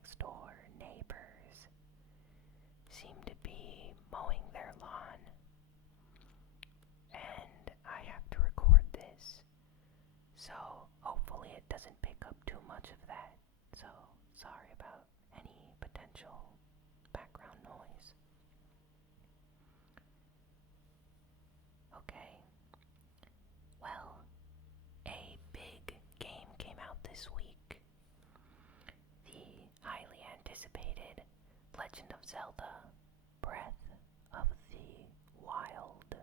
next door neighbors seem to be mowing their lawn, and I have to record this, so hopefully it doesn't pick up too much of that. So sorry about any potential background noise. Okay, well, a big game came out this week. The highly anticipated Legend of Zelda Breath of the Wild.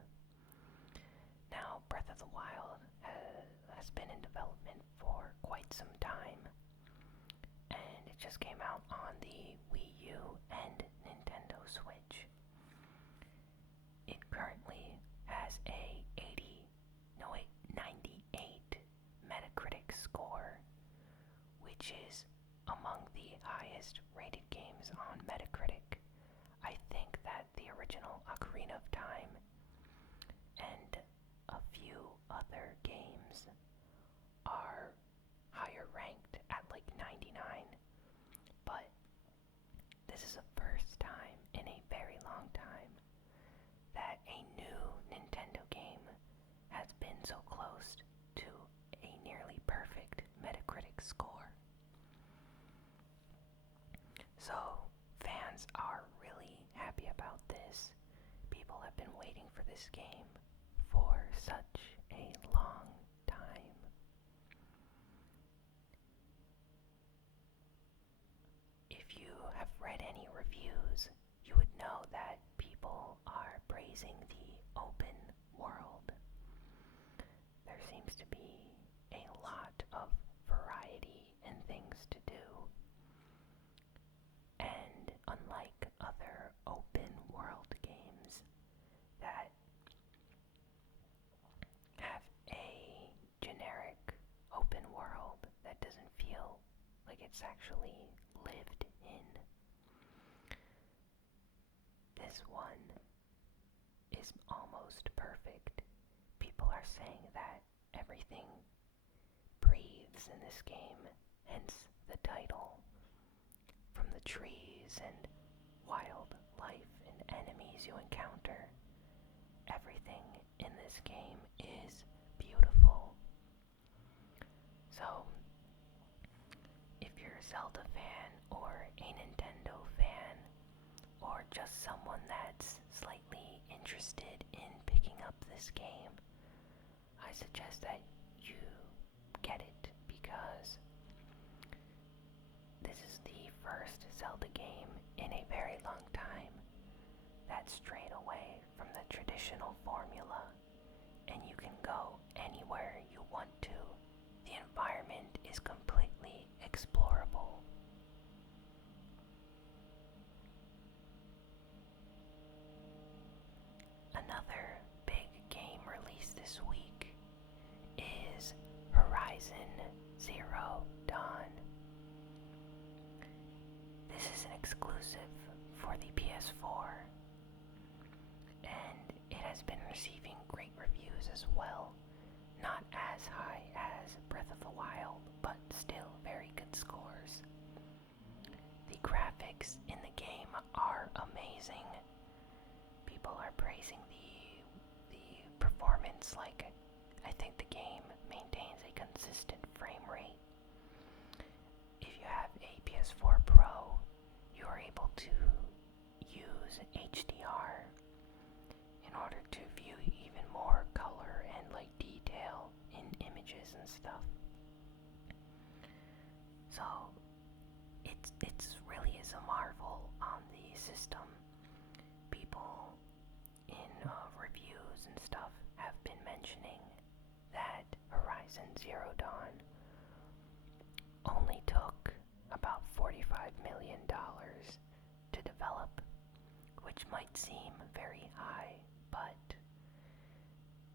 Now, Breath of the Wild has been in development for quite some time, and it just came out on the Wii U and Nintendo Switch. It currently has a 98 Metacritic score, which is among the highest rated games on Metacritic. I think that the original Ocarina of Time and a few other games are higher ranked at like 99, but this is the first time in a very long time that a new Nintendo game has been so close to a nearly perfect Metacritic score. So, fans are really happy about this. People have been waiting for this game for such a long time. If you have read any reviews, you would know that people are praising the open world. There seems to be a lot of variety and things to do. And unlike other open world games that have a generic open world that doesn't feel like it's actually lived in, this one is almost perfect. People are saying that everything breathes in this game, hence the title. From the trees and wildlife and enemies you encounter, everything in this game is beautiful. So, if you're a Zelda fan or a Nintendo fan, or just someone that's slightly interested in picking up this game, I suggest that you get it, because this is the first Zelda game in a very long time that strayed away from the traditional formula, and you can go anywhere you want to. The environment is completely explorable. Another big game released this week is Horizon Zero Dawn. This is an exclusive for the PS4, and it has been receiving great reviews as well. Not as high as Breath of the Wild, but still very good scores. The graphics in the game are amazing. People are praising the performance, like I think the game maintains a consistent frame rate. If you have a PS4 Pro, you are able to use HDR in order to view even more color and like detail in images and stuff. So it's really is a marvel on the system. People in reviews and stuff have been mentioning that Horizon Zero Dawn only took about $45 million to develop, which might seem very high, but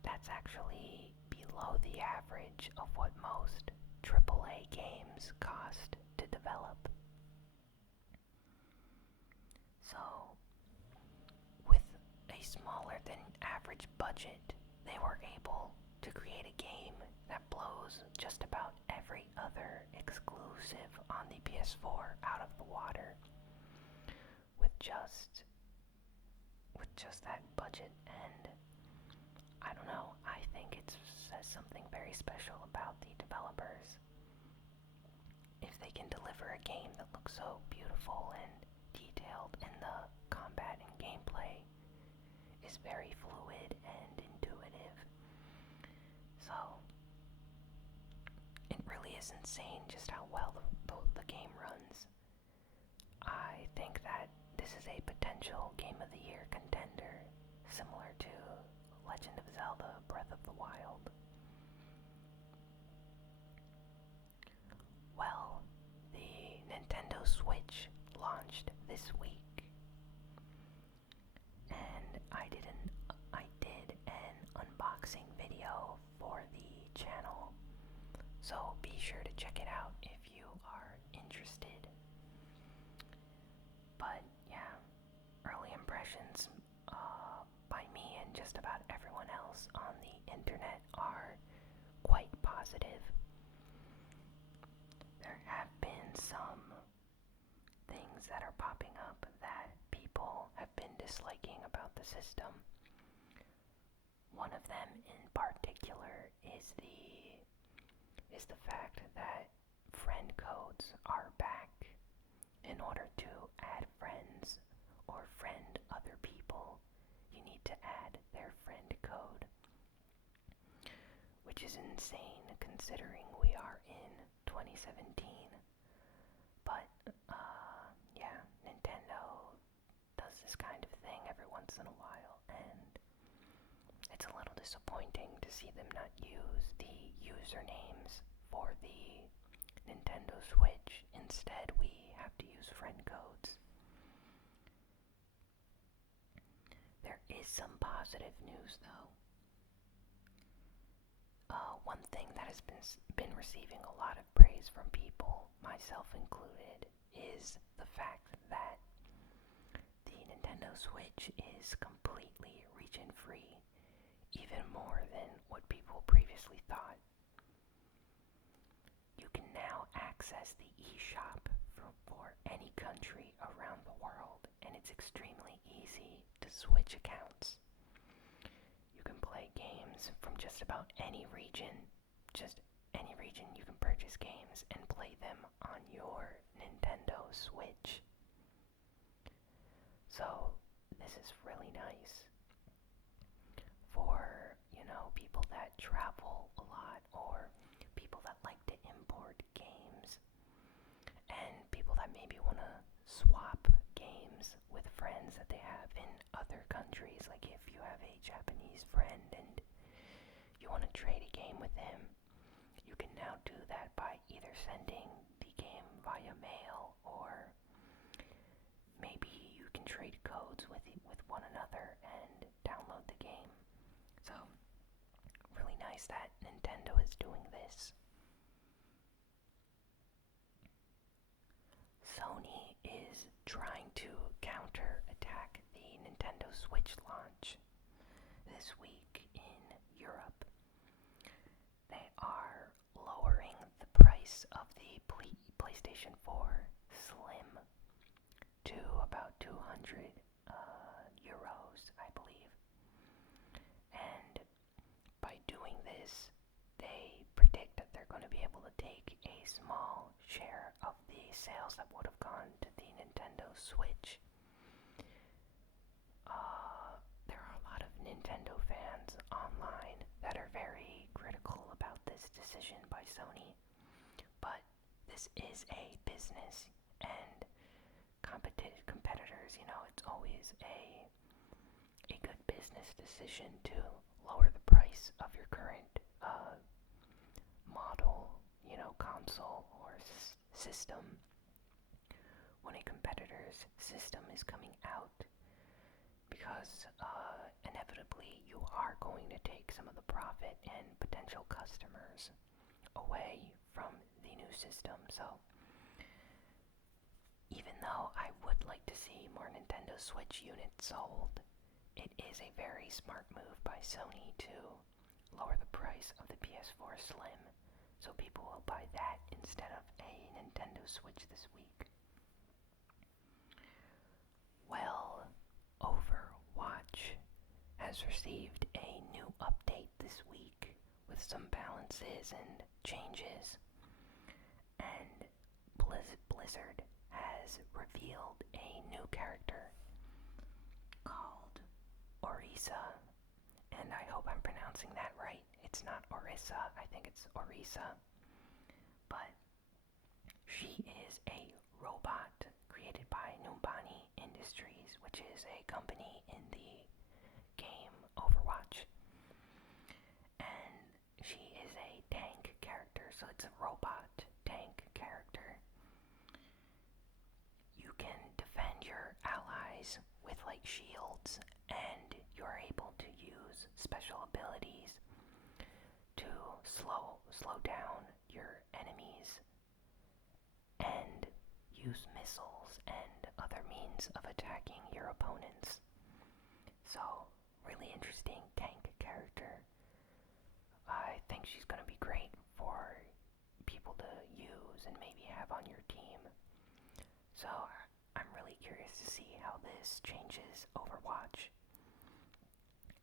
that's actually below the average of what most AAA games cost to develop. So, with a smaller than average budget, they were able to create a game that blows just about every other exclusive on the PS4 out of the water. just that budget, and I don't know, I think it says something very special about the developers. If they can deliver a game that looks so beautiful and detailed, and the combat and gameplay is very fluid and intuitive, so it really is insane just how well the game runs. I think that this is a potential Game of the Year contender, similar to Legend of Zelda Breath of the Wild. Well, the Nintendo Switch launched this week, and I did an unboxing video for the channel, so be sure to check it out if you are interested. But yeah, early impressions by me and just about everyone else on the internet are quite positive. There have been some things that are popping up that people have been disliking about the system. One of them in particular is the fact that friend codes are back. In order to add friends or friend other people, you need to add their friend code, which is insane considering we are in 2017. But, yeah, Nintendo does this kind of thing every once in a while, and it's a little disappointing to see them not use the usernames for the Nintendo Switch. Instead, we have to use friend codes. There is some positive news, though. One thing that has been receiving a lot of praise from people, myself included, is the fact that the Nintendo Switch is completely region-free, even more than what people previously thought. You can now access the eShop for any country around the world, and it's extremely easy to switch accounts. You can play games from just about any region, you can purchase games and play them on your Nintendo Switch. So this is really nice for, people that travel a lot, or people that like to import games, and people that maybe want to swap games with friends that they have in other countries. Like if you have a Japanese friend and you want to trade a game with him, you can now do that by either sending the game via mail, or maybe you can trade codes with one another and download the game. So, really nice that Nintendo is doing this. Sony is trying to counterattack the Nintendo Switch launch this week in Europe. They are lowering the price of the PlayStation 4 Slim to about 200 euros, I believe. And by doing this, they predict that they're going to be able to take a small share of the sales that would have gone to the Nintendo Switch. There are a lot of Nintendo fans online that are very critical about this decision by Sony, but this is a business, and competitors, it's always a good business decision to lower the price of your current model, console or system when a competitor's system is coming out, because inevitably you are going to take some of the profit and potential customers away from the new system. So even though I would like to see more Nintendo Switch units sold, it is a very smart move by Sony to lower the price of the PS4 Slim, so people will buy that instead of a Nintendo Switch this week. Well, just received a new update this week with some balances and changes, and Blizzard has revealed a new character called Orisa, and I hope I'm pronouncing that right. It's not Orisa, I think it's Orisa, but she is a robot created by Numbani Industries, which is a company in the game Overwatch. And she is a tank character, so it's a robot tank character. You can defend your allies with like shields, and you're able to use special abilities to slow down your enemies and use missiles and other means of attacking your opponents. So, really interesting tank character. I think she's going to be great for people to use and maybe have on your team. So, I'm really curious to see how this changes Overwatch,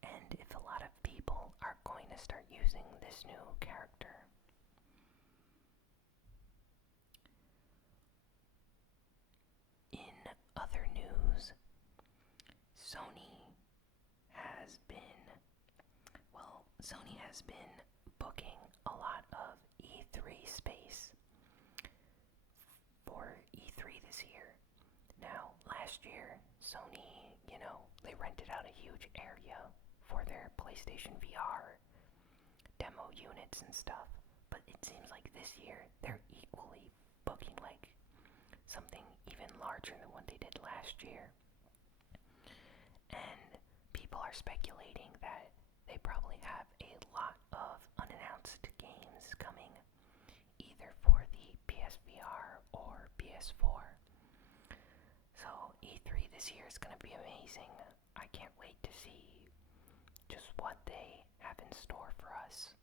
and if a lot of people are going to start using this new character. In other news, Sony has been booking a lot of E3 space for E3 this year. Now, last year, Sony, they rented out a huge area for their PlayStation VR demo units and stuff, but it seems like this year they're equally booking like something even larger than what they did last year. And people are speculating that they probably have a lot of unannounced games coming, either for the PSVR or PS4. So E3 this year is going to be amazing. I can't wait to see just what they have in store for us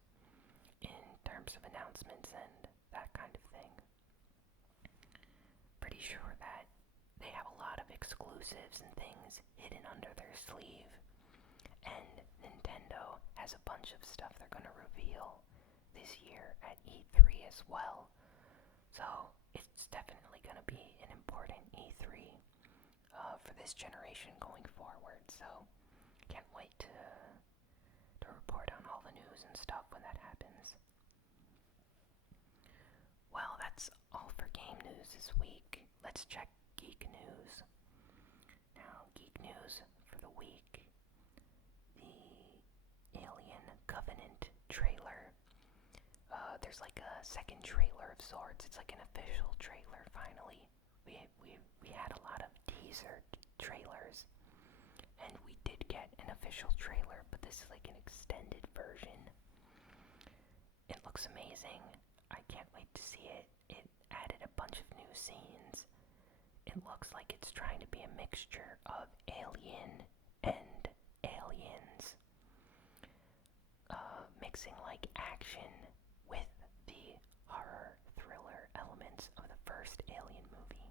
in terms of announcements and that kind of thing. Pretty sure that they have a lot of exclusives and things hidden under their sleeve, and Nintendo has a bunch of stuff they're going to reveal this year at E3 as well. So it's definitely going to be an important E3 for this generation going forward. So can't wait to report on all the news and stuff when that happens. Well, that's all for game news this week. Let's check geek news. Now, geek news for the week. The Alien Covenant trailer. There's like a second trailer of sorts. It's like an official trailer finally. We had a lot of teaser trailers, and we did get an official trailer, but this is like an extended version. It looks amazing. I can't wait to see it. It added a bunch of new scenes. It looks like it's trying to be a mixture of Alien and Aliens, mixing like action with the horror thriller elements of the first Alien movie.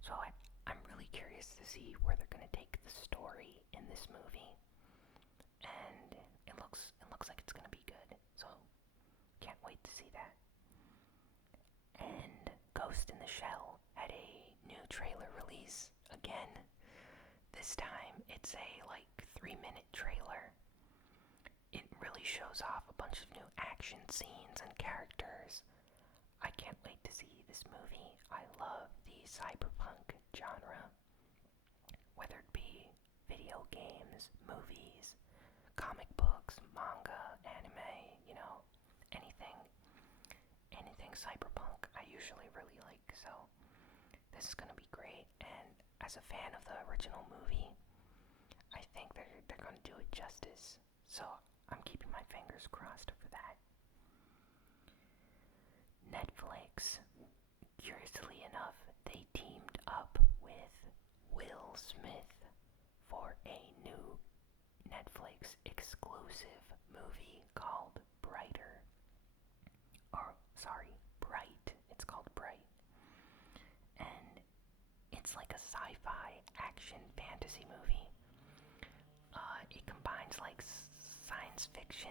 So I'm really curious to see where they're going to take the story in this movie, and it looks like it's going to be good. So can't wait to see that. And Ghost in the Shell had a new trailer release again. This time it's a 3-minute trailer. It really shows off a bunch of new action scenes and characters. I can't wait to see this movie. I love the cyberpunk genre, whether it be video games, movies, comic books, manga, anime, anything cyberpunk I usually really like. So this is gonna be great, and as a fan of the original movie, I think they're gonna do it justice. So I'm keeping my fingers crossed for that. Netflix, curiously enough, they teamed up with Will Smith for a new Netflix exclusive movie called Bright. It's called Bright. And it's like a sci-fi action fantasy movie. it combines like science fiction,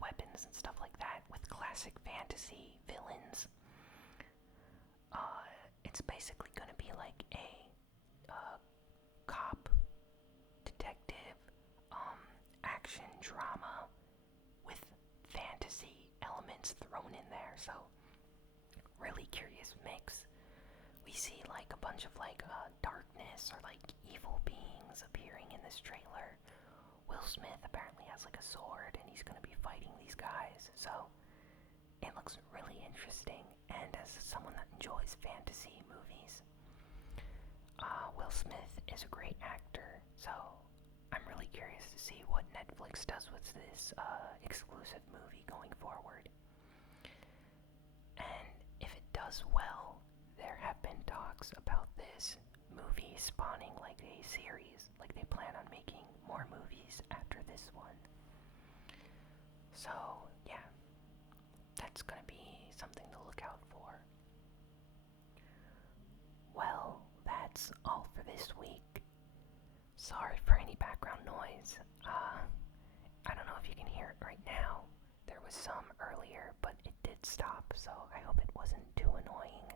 weapons and stuff like that with classic fantasy villains. It's basically gonna be like a cop, detective, action drama with fantasy elements thrown in there. So really curious mix. We see like a bunch of like darkness or like evil beings appearing in this trailer. Will Smith apparently has like a sword and he's gonna be fighting these guys. So it looks really interesting, and as someone that enjoys fantasy movies, Will Smith is a great actor, so I'm really curious to see what Netflix does with this exclusive movie going forward. And if it does well, there have been talks about this movie spawning like a series, like they plan on making more movies after this one. So, yeah, that's gonna be something to look out for. Well, that's all for this week. Sorry for any background noise. I don't know if you can hear it right now. There was some earlier, but it did stop, so I hope it wasn't too annoying.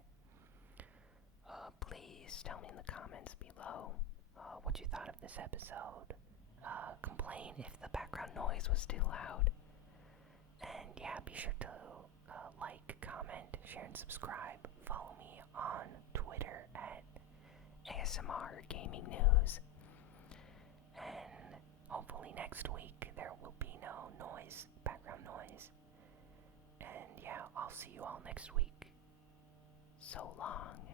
Please tell me in the comments below what you thought of this episode. Complain if the background noise was too loud. And yeah, be sure to like, comment, share, and subscribe. Follow me on Twitter at ASMR Gaming News. And hopefully next week there will be no noise, background noise. And yeah, I'll see you all next week. So long.